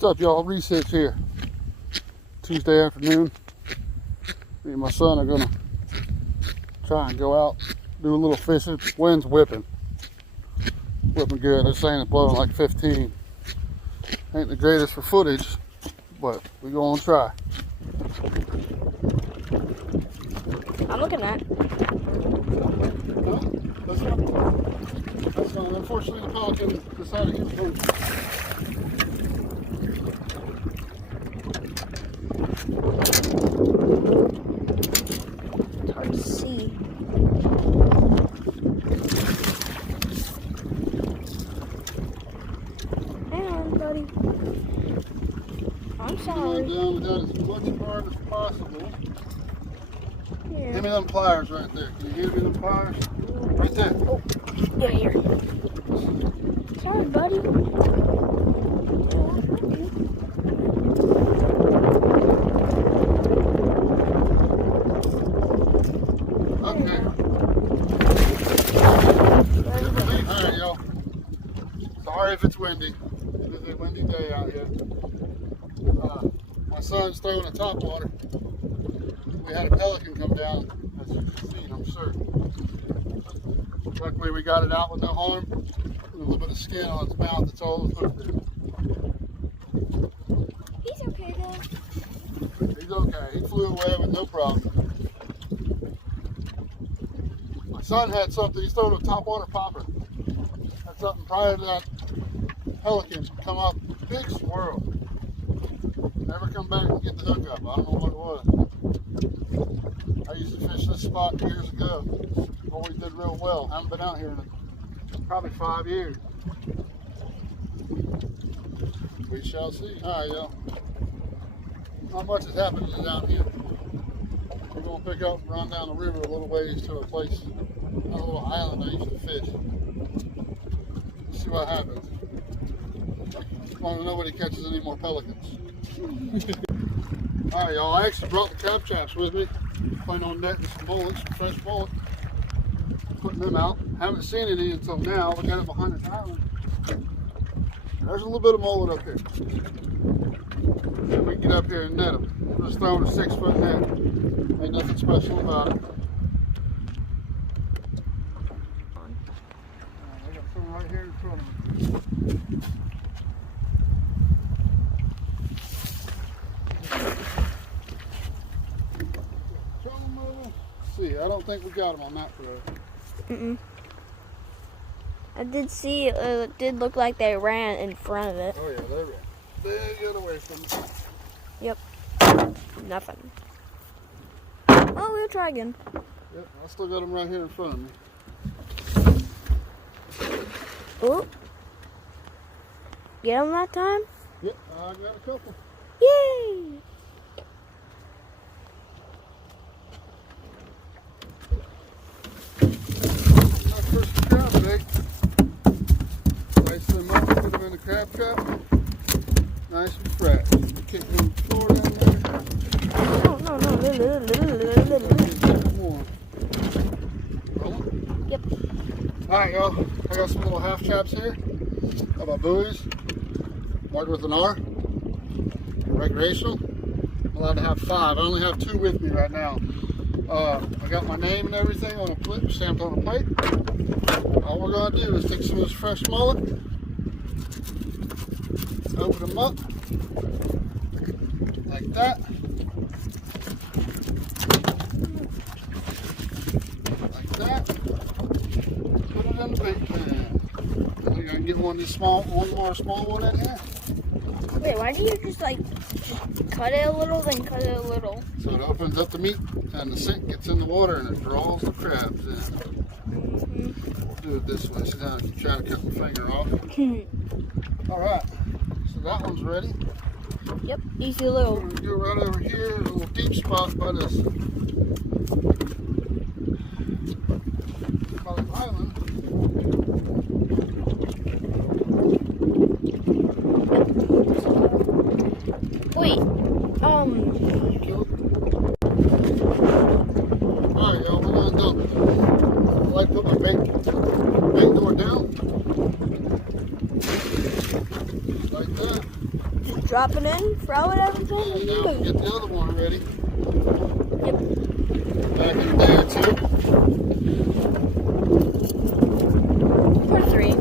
What's up, y'all? Reset's here. Tuesday afternoon. Me and my son are gonna try and go out, do a little fishing. Wind's whipping good. They're saying it's blowing like 15. Ain't the greatest for footage, but we're gonna try. I'm looking at. No, that's not. Unfortunately, the Pelican decided to get moved. It's hard to see. Hang on, buddy. I'm sorry. Down with that as much hard as possible. Here. Give me them pliers right there. Can you give me them pliers? Right there. Oh, yeah, here. Sorry, buddy. Okay. Alright, y'all. Sorry if it's windy. It is a windy day out here. My son's throwing a topwater. We had a pelican come down, as you can see, I'm sure. Luckily, we got it out with no harm. A little bit of skin on its mouth, that's all it's supposed to do. He's okay, though. He's okay. He flew away with no problem. My son had something, he's throwing a topwater popper. Had something prior to that pelican come up, big swirl. Never come back and get the hook up. I don't know what it was. I used to fish this spot years ago. Always did real well. Haven't been out here in probably 5 years. We shall see. Alright, y'all. Not much is happening down here. We're going to pick up and run down the river a little ways to a place, a little island I used to fish. See what happens. As long as nobody catches any more pelicans. Alright, y'all. I actually brought the crab traps with me. Plan on netting some bullets, some fresh bullets. Putting them out. Haven't seen any until now. We got it behind the island. There's a little bit of mullet up here. If we can get up here and net them. I'm just throwing a 6-foot net. Ain't nothing special about it. I got some right here in front of me. See, I don't think we got them on that road. I did see it did look like they ran in front of it. Oh yeah, they ran. They got away from it. Yep. Nothing. Oh, we'll try again. Yep, I still got them right here in front of me. Oh. Get them that time? Yep, I got a couple. Yay! First crab bait. Place them up, put them in the crab trap. Nice and fresh. Kick them on the floor down there. Yep. Alright, y'all. I got some little half traps here. Got my buoys. Marked with an R. Recreational. I'm allowed to have 5. I only have 2 with me right now. I got my name and everything on a plate, stamped on a plate. All we're going to do is take some of this fresh mullet, open them up, like that. Like that. Put it in the bait pan. I think I can get one more small one in here. Wait, why do you just like cut it a little, then cut it a little? So it opens up the meat and the scent gets in the water and it draws the crabs in. We'll do it this way. Sit down and try to cut my finger off. Alright, so that one's ready. Yep, easy little. We're going to go right over here. There's a little deep spot by this island. Wait, Alright, y'all, we're going to dump it. I like to put my bait door down. Like that. Drop it in, throw it everything. And now we'll get the other one ready. Yep. Back in a day or two. Or 3.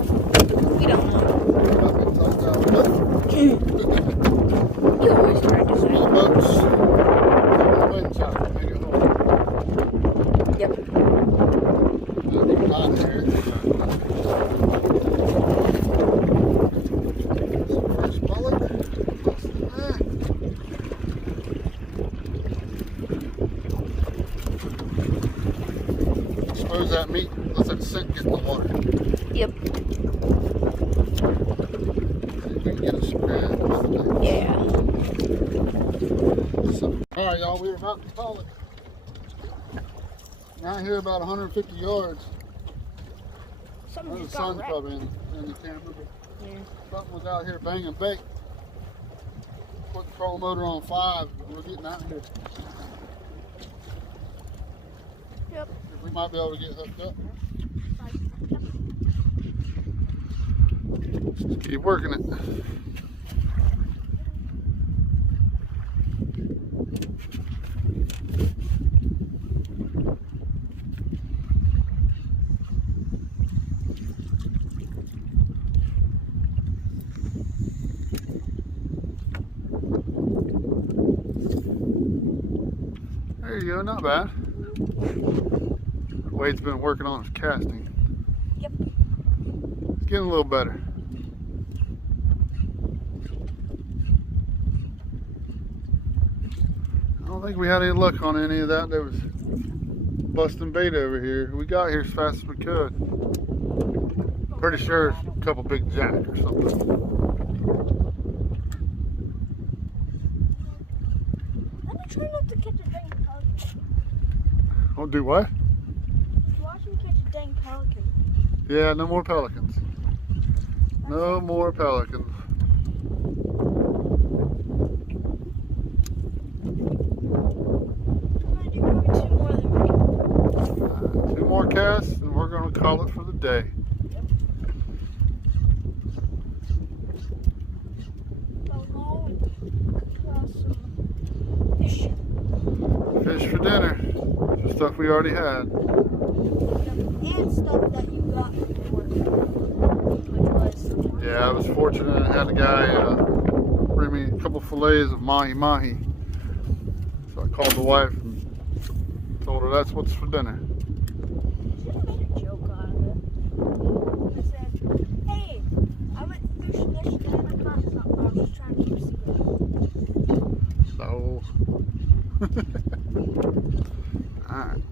We don't know. You always practice The it. boats. Wind chopper, make it hold. Yep. It'll be hot there. First mullet. Expose that meat, let that scent get in the water. Yep. See if we can get it spread. Yeah. So, all right, y'all, we were about to call it. Now here about 150 yards. Something The just got sun's wrecked. probably in the camera, but Yeah. something was out here banging bait. Put the trolling motor on 5, but we're getting out here. Yep. We might be able to get hooked up. Just keep working it. There you go, not bad. Wade's been working on his casting. Yep. It's getting a little better. I don't think we had any luck on any of that. There was busting bait over here. We got here as fast as we could. Pretty sure it's a couple big jack or something. Let me try not to catch a dang pelican. Oh, do what? Just watch me catch a dang pelican. Yeah, no more pelicans. No more pelicans. I'm gonna do probably 2 more than me. 2 more casts and we're going to call it for the day. Go home and cross some fish. Fish for dinner. The stuff we already had. And stuff that you got before. Which was Yeah, I was fortunate. I had a guy bring me a couple fillets of mahi-mahi. So I called the wife and told her that's what's for dinner. should have made a joke out of it. I said, hey, I went fishing yesterday and I caught something. I was just trying to keep secret. So, alright.